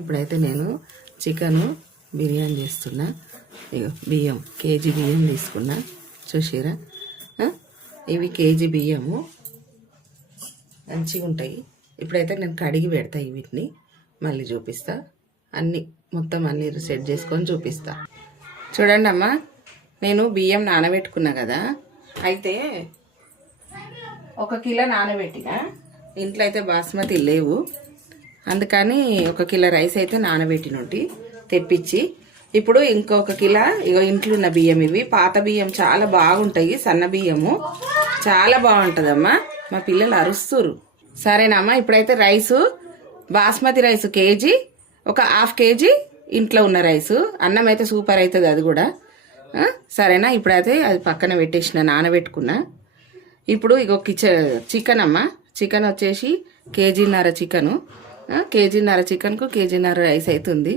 ఇప్పుడైతే నేను చికెన్ బిర్యానీ చేస్తున్నా. ఇగో బియ్యం కేజీ బియ్యం తీసుకున్నా, చూసిరా. ఇవి కేజీ బియ్యము మంచిగా ఉంటాయి. ఇప్పుడైతే నేను కడిగి పెడతా వీటిని, మళ్ళీ చూపిస్తా. అన్నీ మొత్తం అన్నీ సెట్ చేసుకొని చూపిస్తా. చూడండి అమ్మా, నేను బియ్యం నానబెట్టుకున్నా కదా. అయితే 1 కిలో నానబెట్టిన. ఇంట్లో అయితే బాస్మతి లేవు, అందుకని 1 కిలో రైస్ అయితే నానబెట్టినట్టు తెప్పించి, ఇప్పుడు ఇంకొక కిలో ఇగో ఇంట్లో ఉన్న బియ్యం. ఇవి పాత బియ్యం చాలా బాగుంటాయి, సన్న బియ్యము చాలా బాగుంటుందమ్మా. మా పిల్లలు అరుస్తురు. సరేనమ్మా, ఇప్పుడైతే రైసు బాస్మతి రైస్ కేజీ, ఒక 1/2 కేజీ ఇంట్లో ఉన్న రైసు. అన్నం అయితే సూపర్ అవుతుంది అది కూడా. సరేనా, ఇప్పుడైతే అది పక్కన పెట్టేసిన, నానబెట్టుకున్నా. ఇప్పుడు ఇగో చికెన్ అమ్మ, చికెన్ వచ్చేసి కేజీన్నర చికెను. కేజీన్నర చికెన్కు కేజీన్నర రైస్ అవుతుంది.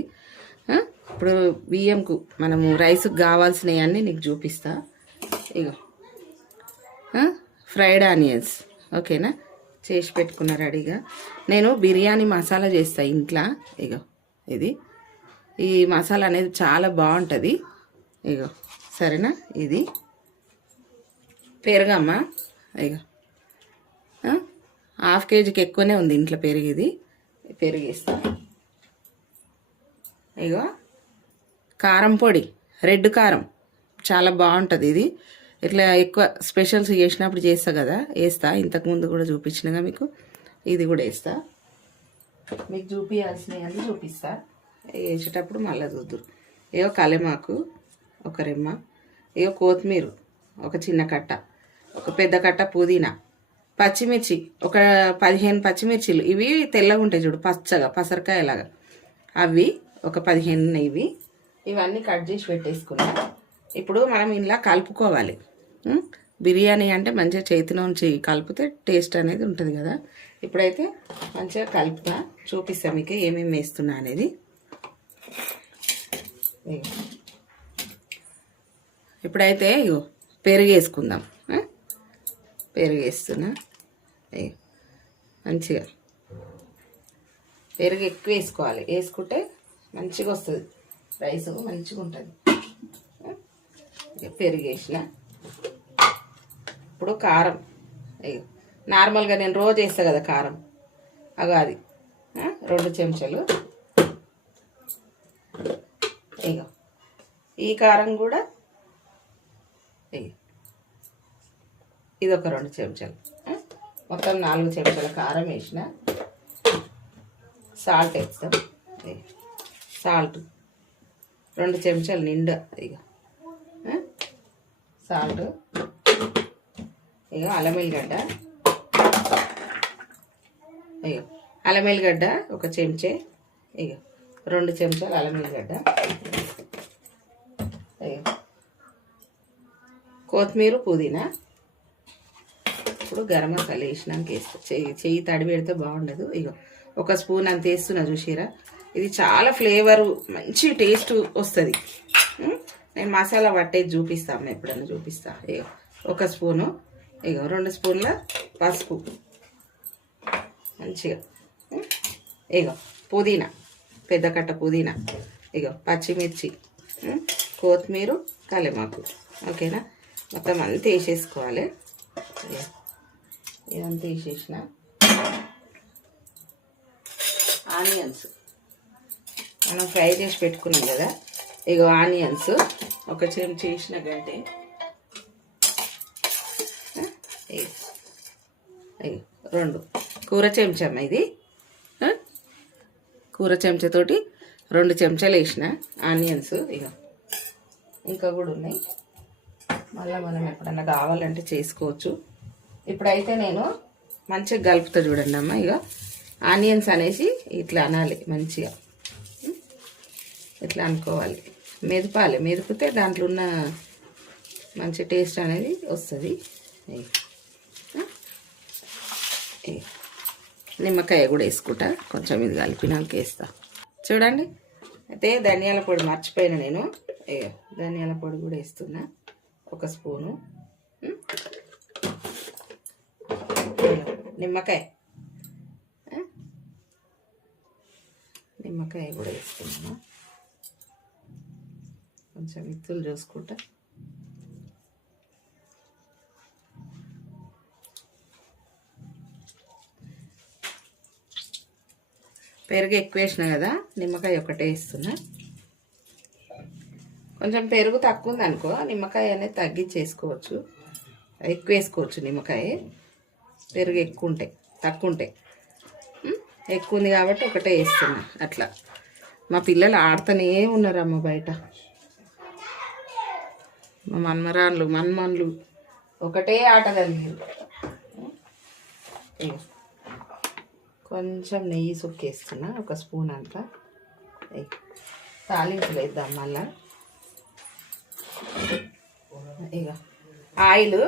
ఇప్పుడు బియ్యంకు మనము రైస్కి కావాల్సినవి అన్నీ నీకు చూపిస్తా. ఇగో ఫ్రైడ్ ఆనియన్స్, ఓకేనా, చేసి పెట్టుకున్న రెడీగా. నేను బిర్యానీ మసాలా చేస్తా ఇంట్లో. ఇగో ఇది, ఈ మసాలా అనేది చాలా బాగుంటుంది. ఇగో సరేనా. ఇది పెరుగమ్మ, ఇగో 1/2 కేజీకి ఎక్కువనే ఉంది ఇంట్లో పెరుగు. ఇది పెరుగు వేస్తా. ఇగో కారం పొడి, రెడ్ కారం చాలా బాగుంటుంది ఇది. ఇట్లా ఎక్కువ స్పెషల్స్ చేసినప్పుడు చేస్తా కదా, వేస్తా. ఇంతకుముందు కూడా చూపించినగా మీకు, ఇది కూడా వేస్తా. మీకు చూపించాల్సినవి అన్నీ చూపిస్తా, వేసేటప్పుడు మళ్ళీ చూద్దురు. ఏవో కలెమాకు 1 రెమ్మ, ఏవో కొత్తిమీర 1 చిన్న కట్ట, 1 పెద్ద కట్ట పుదీనా, పచ్చిమిర్చి 15 పచ్చిమిర్చిలు. ఇవి తెల్లగా ఉంటాయి చూడు, పచ్చగా పసరకాయలాగా, అవి 15 ఇవన్నీ కట్ చేసి పెట్టేసుకున్నా. ఇప్పుడు మనం ఇలా కలుపుకోవాలి. బిర్యానీ అంటే మంచిగా చేతిలోంచి కలిపితే టేస్ట్ అనేది ఉంటుంది కదా. ఇప్పుడైతే మంచిగా కలుపుతా, చూపిస్తా మీకు ఏమేమి వేస్తున్నా అనేది. ఇప్పుడైతే ఇగో పెరుగు వేసుకుందాం. పెరుగు వేస్తున్నా. మంచిగా పెరుగు ఎక్కువ వేసుకోవాలి, వేసుకుంటే మంచిగా వస్తుంది రైస్, మంచిగా ఉంటుంది. పెరుగు వేసిన. ఇప్పుడు కారం, నార్మల్గా నేను రోజు వేస్తా కదా కారం, అగో అది 2 చెంచాలు. ఇగో ఈ కారం కూడా ఇది ఒక 2 చెంచాలు, మొత్తం 4 చెంచాల కారం వేసిన. సాల్ట్ వేస్తాం. సాల్ట్ 2 చెంచాలు నిండా. ఇక సాల్ట్. ఇక అల్లం వెల్లిగడ్డ, ఇక అల్లం వెల్లిగడ్డ 1 చెంచే. ఇక 2 చెంచాలు అల్లం వెల్లిగడ్డ. ఇక కొత్తిమీర పుదీనా. ఇప్పుడు గరం మసాలా వేసినాక వేస్తా. చెయ్యి తడి పెడితే బాగుండదు. ఇగో 1 స్పూన్ అంత వేస్తున్నా, చూసిరా. ఇది చాలా ఫ్లేవరు, మంచి టేస్ట్ వస్తుంది. నేను మసాలా పట్టేది చూపిస్తాను, ఎప్పుడైనా చూపిస్తా. ఇగో 1 స్పూను, ఇగో 2 స్పూన్ల పసుపు మంచిగా. ఇగో పుదీనా, పెద్ద కట్ట పుదీనా. ఇగో పచ్చిమిర్చి, కొత్తిమీర, కలెమాకు, ఓకేనా. మొత్తం అంతా వేసేసుకోవాలి. ఇదంతా వేసేసిన. ఆనియన్స్ మనం ఫ్రై చేసి పెట్టుకున్నాం కదా. ఇగో ఆనియన్స్ 1 చెంచా వేసిన గంటే. 2 కూర చెంచా ఇది. కూర చెంచాతోటి 2 చెంచాలు వేసిన ఆనియన్స్. ఇక ఇంకా కూడా ఉన్నాయి, మళ్ళీ మనం ఎప్పుడన్నా కావాలంటే చేసుకోవచ్చు. ఇప్పుడైతే నేను మంచిగా కలుపుతా, చూడండి అమ్మ. ఇక ఆనియన్స్ అనేసి ఇట్లా అనాలి, మంచిగా ఇట్లా అనుకోవాలి, మెదపాలి. మెదిపితే దాంట్లో ఉన్న మంచి టేస్ట్ అనేది వస్తుంది. నిమ్మకాయ కూడా వేసుకుంటా, కొంచెం ఇది కలిపినాక వేస్తా. చూడండి. అయితే ధనియాల పొడి మర్చిపోయినా నేను. ధనియాల పొడి కూడా వేస్తున్నా, 1 స్పూను. నిమ్మకాయ నిమ్మకాయ కూడా వేసుకున్నాను, కొంచెం విత్తులు చూసుకుంటా. పెరుగు ఎక్కువ వేసిన కదా, నిమ్మకాయ ఒకటే వేస్తున్నా. కొంచెం పెరుగు తక్కువ ఉంది అనుకో, నిమ్మకాయ అనేది తగ్గించేసుకోవచ్చు, ఎక్కువ వేసుకోవచ్చు నిమ్మకాయ. పెరుగు ఎక్కువ ఉంటాయి, తక్కువ ఉంటాయి. ఎక్కువ ఉంది కాబట్టి ఒకటే వేస్తున్నా. అట్లా మా పిల్లలు ఆడుతూనే ఉన్నారమ్మ బయట. మా మన్మన్లు ఒకటే ఆట కలిగారు. కొంచెం నెయ్యి సుక్కేస్తున్నా, ఒక స్పూన్ అంతా. తాలింపులు వేద్దాం మళ్ళా. ఇక ఆయిల్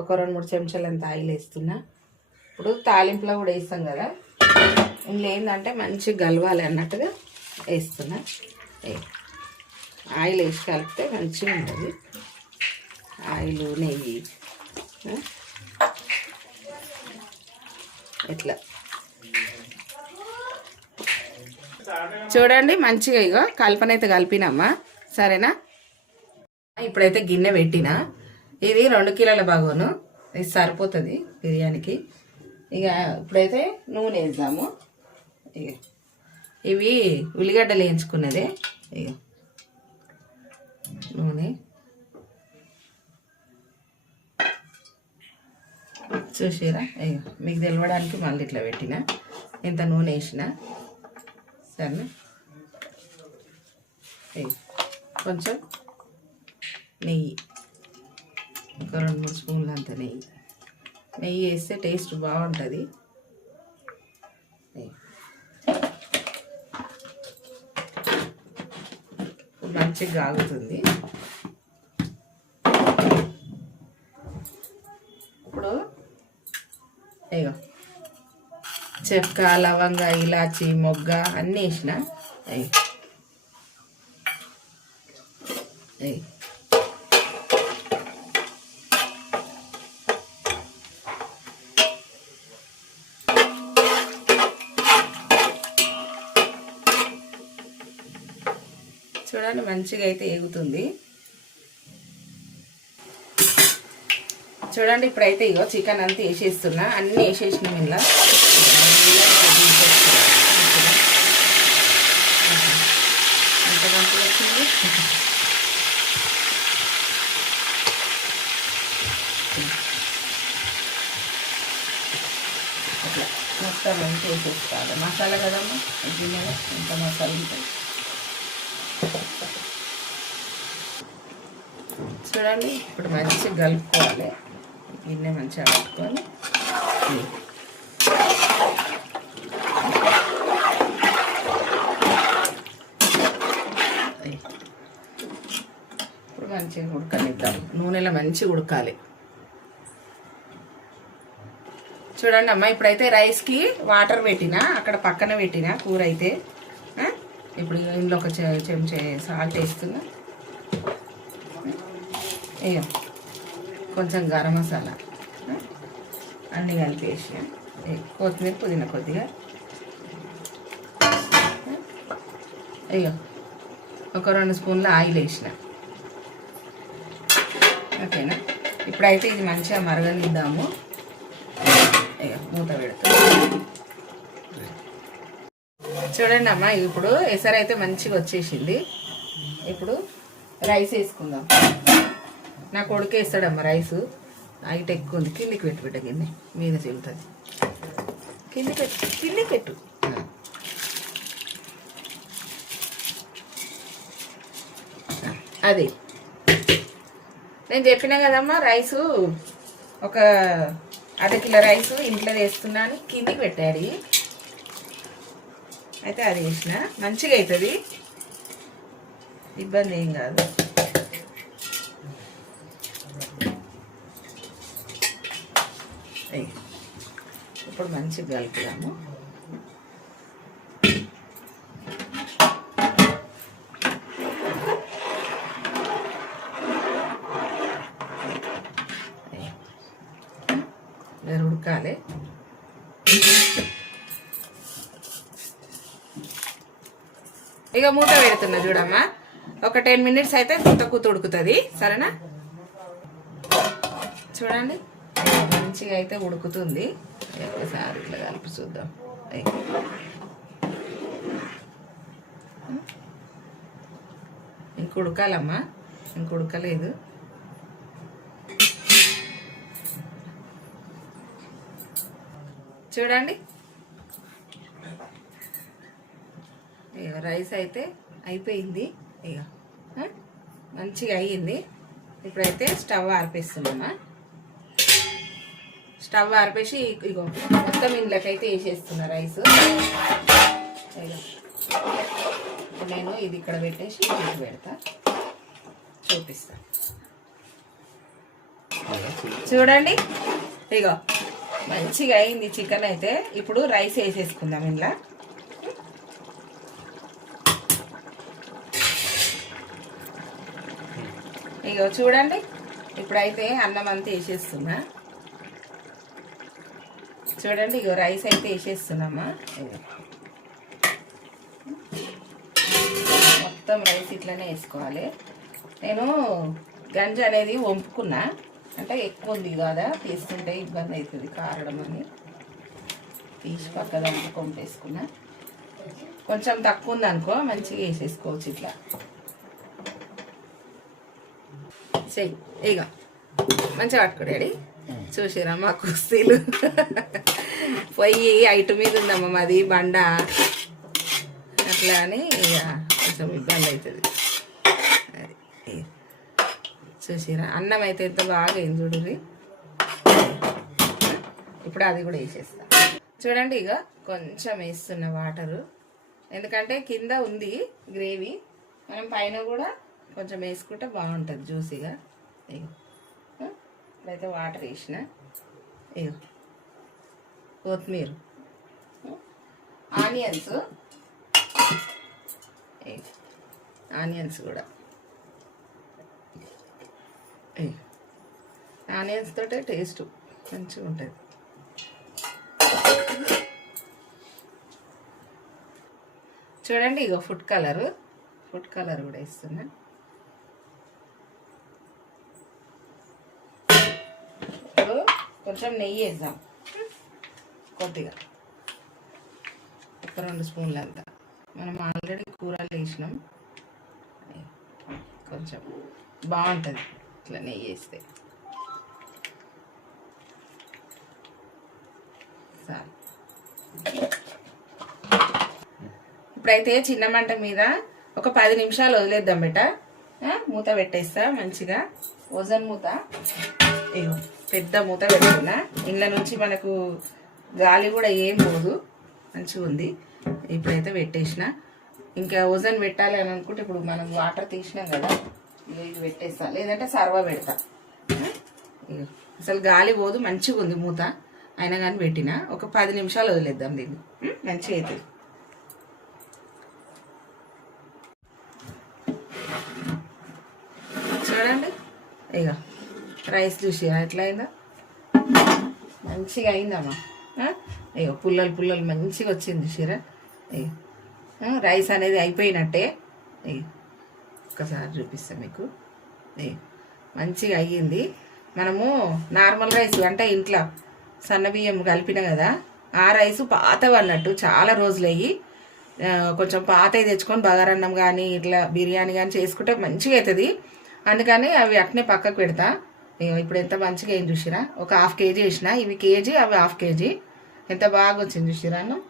ఒక 2-3 చెంచాలు అంత ఆయిల్ వేస్తున్నా. ఇప్పుడు తాలింపులో కూడా వేస్తాం కదా, ఇందులో ఏంటంటే మంచిగా గలవాలి అన్నట్టుగా వేస్తున్నా. ఆయిల్ వేసి కలిపితే మంచిగా ఉంటుంది. ఆయిల్, నెయ్యి ఇట్లా చూడండి మంచిగా. ఇగో కలపనైతే కలిపినమ్మా, సరేనా. ఇప్పుడైతే గిన్నె పెట్టినా. ఇది 2 కిలోల బాగోను, ఇది సరిపోతుంది బిర్యానీకి. ఇక ఇప్పుడైతే నూనె వేద్దాము. ఇక ఇవి ఉల్లిగడ్డలు వేయించుకున్నదే. ఇక నూనె చూసిరా, ఇక మీకు తెలవడానికి మళ్ళీ ఇట్లా పెట్టిన. ఇంత నూనె వేసిన, సరేనా. కొంచెం నెయ్యి, ఒక 2-3 స్పూన్లు అంత నెయ్యి వేస్తే టేస్ట్ బాగుంటుంది. మంచిగా కాగుతుంది. ఇప్పుడు ఇగో చెక్క, లవంగ, ఇలాచి, మొగ్గ అన్నీ వేసిన. చూడండి మంచిగా అయితే ఎగుతుంది. చూడండి ఇప్పుడైతే ఇగో చికెన్ అంతా వేసేస్తున్నా. అన్నీ వేసేసినాం ఇలా. ఎంత మంచిగా వచ్చింది. అట్లా మొత్తం అంతా వేసేసుకోవాలి. మసాలా కదమ్మా, గిన్నెలో ఎంత మసాలా ఉంటుంది. చూడండి ఇప్పుడు మంచిగా కలుపుకోవాలి. గిన్నె మంచిగా కలుపుకొని ఇప్పుడు మంచిగా ఉడకనిద్దాం. నూనెలో మంచిగా ఉడకాలి. చూడండి అమ్మ, ఇప్పుడైతే రైస్కి వాటర్ పెట్టిన, అక్కడ పక్కన పెట్టిన కూర అయితే. ఇప్పుడు ఇందులో ఒక చెంచా సాల్ట్ వేస్తున్నా. ఇక కొంచెం గరం మసాలా అన్నీ కలిపేసి, కొత్తిమీర, పుదీనా కొద్దిగా. ఇక ఒక 2 స్పూన్ల ఆయిల్ వేసిన. ఓకేనా. ఇప్పుడైతే ఇది మంచిగా మరగనిద్దాము. ఇక మూత పెడతాం. చూడండి అమ్మ, ఇప్పుడు ఎసరు అయితే మంచిగా వచ్చేసింది. ఇప్పుడు రైస్ వేసుకుందాం. నా కొడుకు వేస్తాడమ్మ రైసు. హైట్ ఎక్కువ ఉంది. కిందికి పెట్టు బిడ్డ, గిన్నె మీద చెల్లుతుంది. కిందికి పెట్టు. అది నేను చెప్పినా కదమ్మా, రైసు ఒక 1/2 కిలో రైసు ఇంట్లో వేస్తున్నాను. కిందికి పెట్టాడు. అయితే అది వేసిన మంచిగా అవుతుంది, ఇబ్బంది ఏం కాదు. ఇప్పుడు మంచిగా కలుపుదాము. ఉడకాలి. ఇక మూత పెడుతున్నా చూడమ్మా. ఒక 10 మినిట్స్ అయితే కూత ఉడుకుతుంది. సరేనా? చూడండి మంచిగా అయితే ఉడుకుతుంది. ఒకసారి ఇట్లా కలిపి చూద్దాం. ఇంక ఉడకాలమ్మా, ఇంక ఉడకలేదు. చూడండి ఇక రైస్ అయితే అయిపోయింది. ఇక మంచిగా అయ్యింది. ఇప్పుడైతే స్టవ్ ఆర్పేస్తున్నామా. స్టవ్ ఆర్పేసి ఇగో మొత్తం ఇంట్లోకైతే వేసేస్తున్నా రైస్. నేను ఇది ఇక్కడ పెట్టేసి పెడతా, చూపిస్తా. చూడండి ఇగో మంచిగా అయింది చికెన్ అయితే. ఇప్పుడు రైస్ వేసేసుకుందాం ఇంట్లో. ఇగో చూడండి ఇప్పుడైతే అన్నం అంతా వేసేస్తున్నా. చూడండి ఇగో రైస్ అయితే వేసేస్తున్నామా. మొత్తం రైస్ ఇట్లనే వేసుకోవాలి. నేను గంజి అనేది వంపుకున్నా, అంటే ఎక్కువ ఉంది కదా తీస్తుంటే ఇబ్బంది అవుతుంది కారడం అని తీసి పక్కదానికి కొంపేసుకున్నా. కొంచెం తక్కువ ఉందనుకో మంచిగా వేసేసుకోవచ్చు ఇట్లా. చెయ్యి ఇక మంచిగా పట్టుకోడాడి. చూసిరా మా కుస్తీలు. పొయ్యి ఐటు మీద ఉందమ్మ మాది బండ, అట్లా అని ఇక కొంచెం ఇబ్బంది అవుతుంది. అది చూసిరా అన్నం అయితే ఎంత బాగా అయింది చూడండి. ఇప్పుడు అది కూడా వేసేస్తా. చూడండి ఇక కొంచెం వేస్తున్న వాటరు, ఎందుకంటే కింద ఉంది గ్రేవీ, మనం పైన కూడా కొంచెం వేసుకుంటే బాగుంటుంది జ్యూసీగా. ఇక ఇప్పుడైతే వాటర్ వేసిన. ఇక కొత్తిమీర, ఆనియన్స్ కూడా. ఆనియన్స్ తోటే టేస్ట్ మంచిగా ఉంటుంది. చూడండి ఇగో ఫుడ్ కలర్ కూడా వేస్తున్నా. ఇప్పుడు కొంచెం నెయ్యి వేద్దాం, కొద్దిగా ఒక 2 స్పూన్లు అంతా. మనం ఆల్రెడీ కూరలు వేసినాం, కొంచెం బాగుంటుంది ఇట్లా నెయ్యి వేస్తే. సరే ఇప్పుడైతే చిన్న మంట మీద ఒక 10 నిమిషాలు వదిలేద్దాం బెట. మూత పెట్టేస్తా మంచిగా, ఓజన్ మూత. ఇగో పెద్ద మూత పెట్టుకున్నా, ఇంట్లో నుంచి మనకు గాలి కూడా ఏం పోదు, మంచిగా ఉంది. ఇప్పుడైతే పెట్టేసిన. ఇంకా ఓజన్ పెట్టాలి అని అనుకుంటే ఇప్పుడు మనం వాటర్ తీసినాం కదా, ఇది పెట్టేస్తా, లేదంటే సర్వ పెడతా. అసలు గాలి పోదు, మంచిగా ఉంది మూత. అయినా కానీ పెట్టిన ఒక 10 నిమిషాలు వదిలేద్దాం దీన్ని, మంచిగా అవుతుంది. చూడండి ఇక రైస్ చూసి ఎట్లా అయిందో, మంచిగా అయిందమ్మా. ఇక పుల్లలు మంచిగా వచ్చింది చూసిరా. ఇక రైస్ అనేది అయిపోయినట్టే. ఇక ఒక్కసారి చూపిస్తాను మీకు. మంచిగా అయ్యింది. మనము నార్మల్ రైస్ అంటే ఇంట్లో సన్న బియ్యం కలిపిన కదా, ఆ రైసు పాతవి అన్నట్టు, చాలా రోజులు అయ్యి కొంచెం పాతవి తెచ్చుకొని బగారన్నం కానీ ఇట్లా బిర్యానీ కానీ చేసుకుంటే మంచిగా అవుతుంది. అందుకని అవి అట్నే పక్కకు పెడతా. ఇప్పుడు ఎంత మంచిగా ఏం చూసిరా, ఒక 1/2 కేజీ వేసిన. ఇవి కేజీ, అవి 1/2 కేజీ. ఎంత బాగా వచ్చింది చూసిరా అన్నం.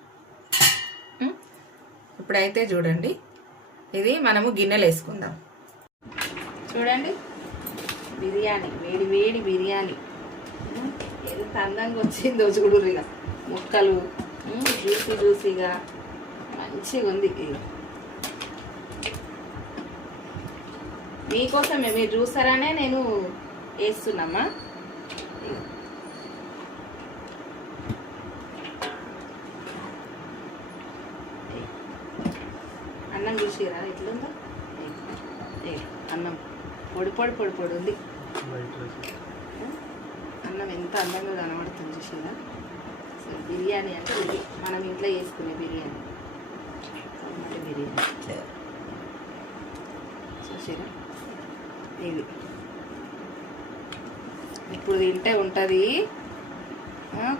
ఇప్పుడైతే చూడండి ఇది మనము గిన్నెలు వేసుకుందాం. చూడంండి బిర్యానీ, వేడి వేడి బిర్యానీ ఎంత అందంగా వచ్చిందో చూడురిగా. ముక్కలు జ్యూసీగా మంచిగా ఉంది. మీకోసమే, మీరు చూస్తారనే నేను వేస్తున్నామా. అన్నం చూసిరా ఎట్లుందో. అన్నం పొడి ఉంది. అన్నం ఎంత అందంగా కనబడుతుంది చూసిరా. అసలు బిర్యానీ అంటే ఇది మనం ఇంట్లో చేసుకునే బిర్యానీ. చూసిరా ఇది ఇప్పుడు తింటే ఉంటుంది.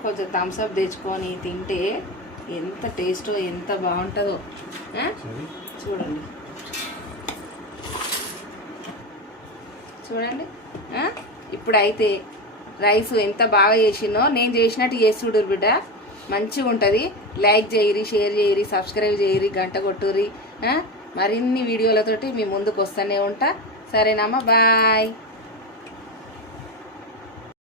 కొంచెం థమ్స్అప్ తెచ్చుకొని తింటే ఎంత టేస్టో ఎంత బాగుంటుందో చూడండి. చూడండి ఇప్పుడైతే రైస్ ఎంత బాగా చేసినో నేను చేసినట్టు చేసి చూడరు బిడ్డ, మంచిగా ఉంటుంది. లైక్ చేయరి, షేర్ చేయరి, సబ్స్క్రైబ్ చేయరి, గంట కొట్టుర్రి. మరిన్ని వీడియోలతోటి మీ ముందుకు వస్తూనే ఉంటా. సరేనమ్మా, బాయ్.